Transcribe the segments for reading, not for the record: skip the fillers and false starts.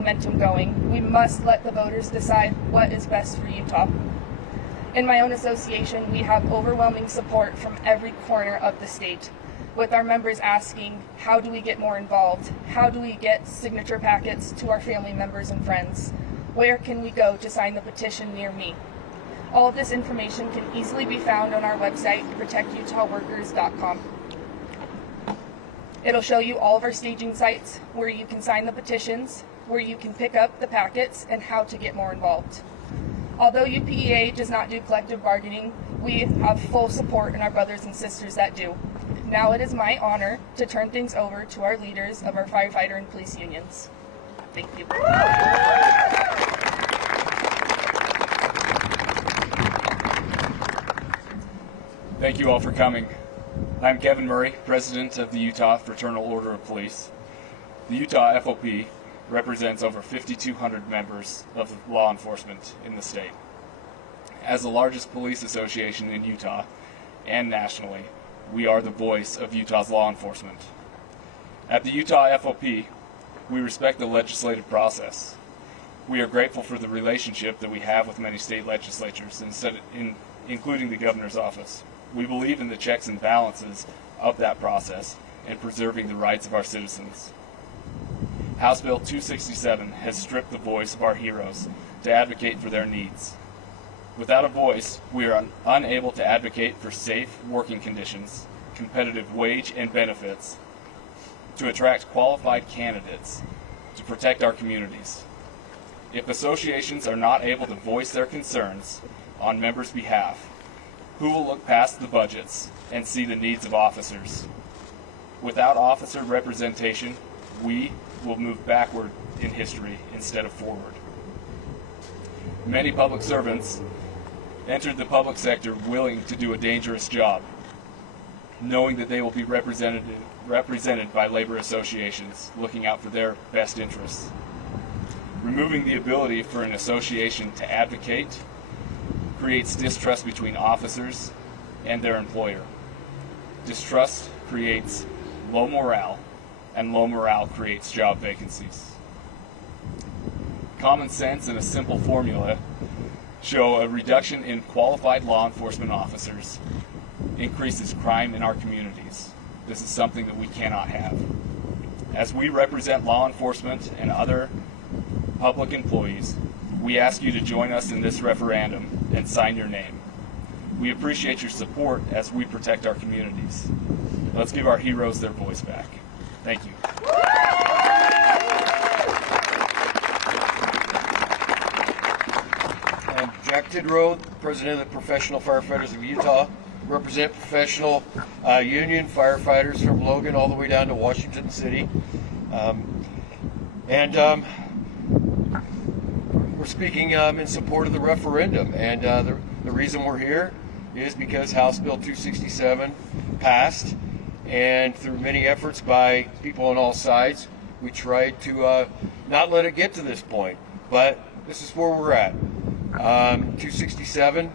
momentum going. We must let the voters decide what is best for Utah. In my own association, we have overwhelming support from every corner of the state, with our members asking, how do we get more involved? How do we get signature packets to our family members and friends? Where can we go to sign the petition near me? All of this information can easily be found on our website, protectutahworkers.com. It'll show you all of our staging sites, where you can sign the petitions, where you can pick up the packets, and how to get more involved. Although UPEA does not do collective bargaining, we have full support in our brothers and sisters that do. Now it is my honor to turn things over to our leaders of our firefighter and police unions. Thank you. Thank you all for coming. I'm Kevin Murray, President of the Utah Fraternal Order of Police. The Utah FOP represents over 5,200 members of law enforcement in the state. As the largest police association in Utah and nationally, we are the voice of Utah's law enforcement. At the Utah FOP, we respect the legislative process. We are grateful for the relationship that we have with many state legislatures, including the governor's office. We believe in the checks and balances of that process and preserving the rights of our citizens. House Bill 267 has stripped the voice of our heroes to advocate for their needs. Without a voice, we are unable to advocate for safe working conditions, competitive wage and benefits, to attract qualified candidates, to protect our communities. If associations are not able to voice their concerns on members' behalf, who will look past the budgets and see the needs of officers? Without officer representation, we will move backward in history instead of forward. Many public servants entered the public sector willing to do a dangerous job, knowing that they will be represented by labor associations looking out for their best interests. Removing the ability for an association to advocate creates distrust between officers and their employer. Distrust creates low morale, and low morale creates job vacancies. Common sense and a simple formula show a reduction in qualified law enforcement officers increases crime in our communities. This is something that we cannot have. As we represent law enforcement and other public employees, we ask you to join us in this referendum and sign your name. We appreciate your support as we protect our communities. Let's give our heroes their voice back. Thank you. I'm Jack Tidrow, President of the Professional Firefighters of Utah. Represent professional union firefighters from Logan all the way down to Washington City. We're speaking in support of the referendum. And the reason we're here is because House Bill 267 passed. And through many efforts by people on all sides, we tried to not let it get to this point. But this is where we're at. 267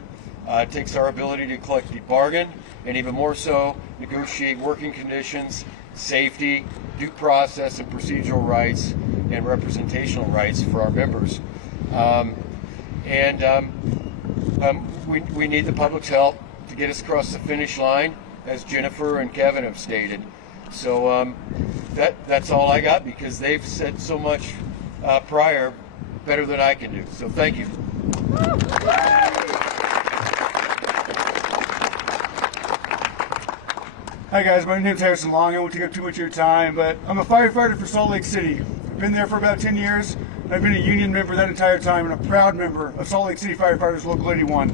takes our ability to collectively bargain, and even more so, negotiate working conditions, safety, due process and procedural rights, and representational rights for our members. We need the public's help to get us across the finish line, as Jennifer and Kevin have stated. So that's all I got, because they've said so much prior, better than I can do. So thank you. Hi guys, my name's Harrison Long. I won't take up too much of your time, but I'm a firefighter for Salt Lake City. I've been there for about 10 years, and I've been a union member that entire time, and a proud member of Salt Lake City Firefighters Local 81.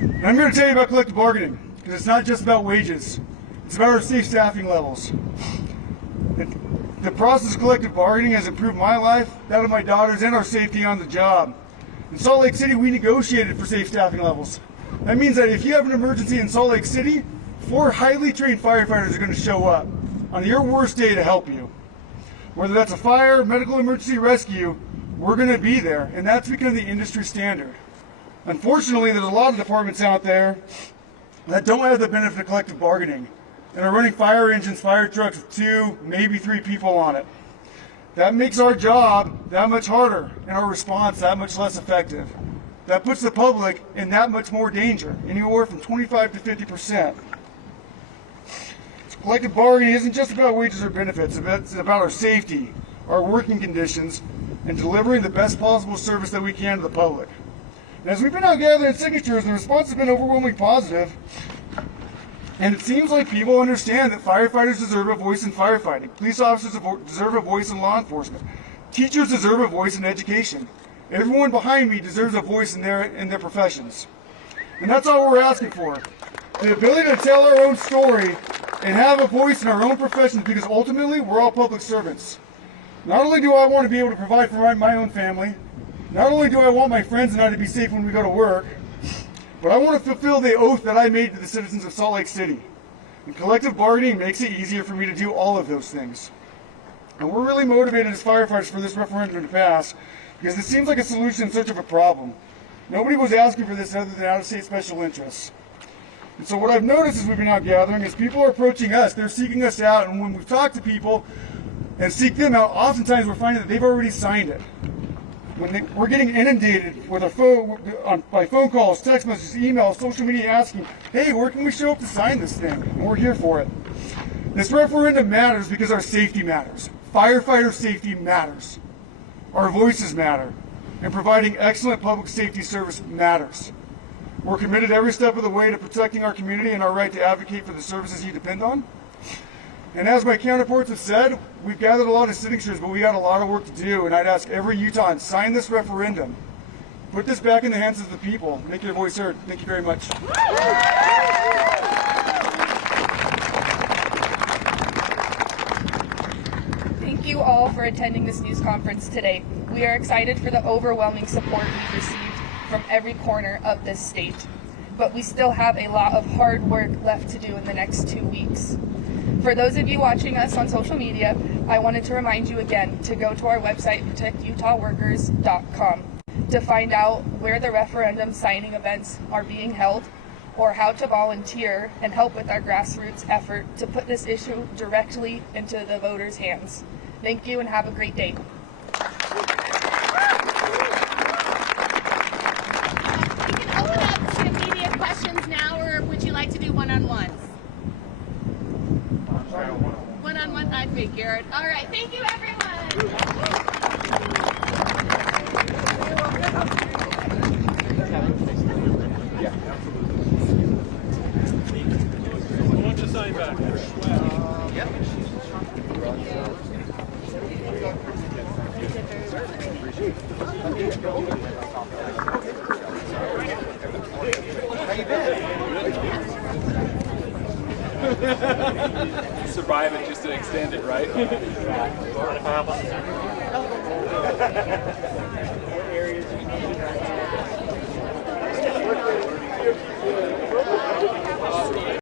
And I'm here to tell you about collective bargaining, because it's not just about wages. It's about our safe staffing levels. The process of collective bargaining has improved my life, that of my daughters, and our safety on the job. In Salt Lake City, we negotiated for safe staffing levels. That means that if you have an emergency in Salt Lake City, 4 highly trained firefighters are going to show up on your worst day to help you. Whether that's a fire, medical emergency, rescue, we're going to be there, and that's become the industry standard. Unfortunately, there's a lot of departments out there that don't have the benefit of collective bargaining and are running fire engines, fire trucks with 2, maybe 3 people on it. That makes our job that much harder and our response that much less effective. That puts the public in that much more danger, anywhere from 25 to 50%. Collective bargaining isn't just about wages or benefits, it's about our safety, our working conditions, and delivering the best possible service that we can to the public. And as we've been out gathering signatures, the response has been overwhelmingly positive, and it seems like people understand that firefighters deserve a voice in firefighting, police officers deserve a voice in law enforcement, teachers deserve a voice in education. Everyone behind me deserves a voice in their professions. And that's all we're asking for. The ability to tell our own story and have a voice in our own professions, because ultimately we're all public servants. Not only do I want to be able to provide for my own family, not only do I want my friends and I to be safe when we go to work, but I want to fulfill the oath that I made to the citizens of Salt Lake City. And collective bargaining makes it easier for me to do all of those things. And we're really motivated as firefighters for this referendum to pass, because it seems like a solution in search of a problem. Nobody was asking for this other than out-of-state special interests. And so what I've noticed as we've been out gathering is people are approaching us, they're seeking us out, and when we've talked to people and seek them out, oftentimes we're finding that they've already signed it. We're getting inundated with by phone calls, text messages, emails, social media asking, hey, where can we show up to sign this thing? And we're here for it. This referendum matters because our safety matters. Firefighter safety matters. Our voices matter. And providing excellent public safety service matters. We're committed every step of the way to protecting our community and our right to advocate for the services you depend on. And as my counterparts have said, we've gathered a lot of signatures, but we got a lot of work to do. And I'd ask every Utahn, sign this referendum. Put this back in the hands of the people. Make your voice heard. Thank you very much. Thank you all for attending this news conference today. We are excited for the overwhelming support we've received from every corner of this state. But we still have a lot of hard work left to do in the next 2 weeks. For those of you watching us on social media, I wanted to remind you again to go to our website, protectutahworkers.com, to find out where the referendum signing events are being held, or how to volunteer and help with our grassroots effort to put this issue directly into the voters' hands. Thank you and have a great day. We can open up to media questions now, or would you like to do one-on-ones? One-on-one, I figured. All right, thank you, everyone. I want to sign back. Survive it just to extend it, right?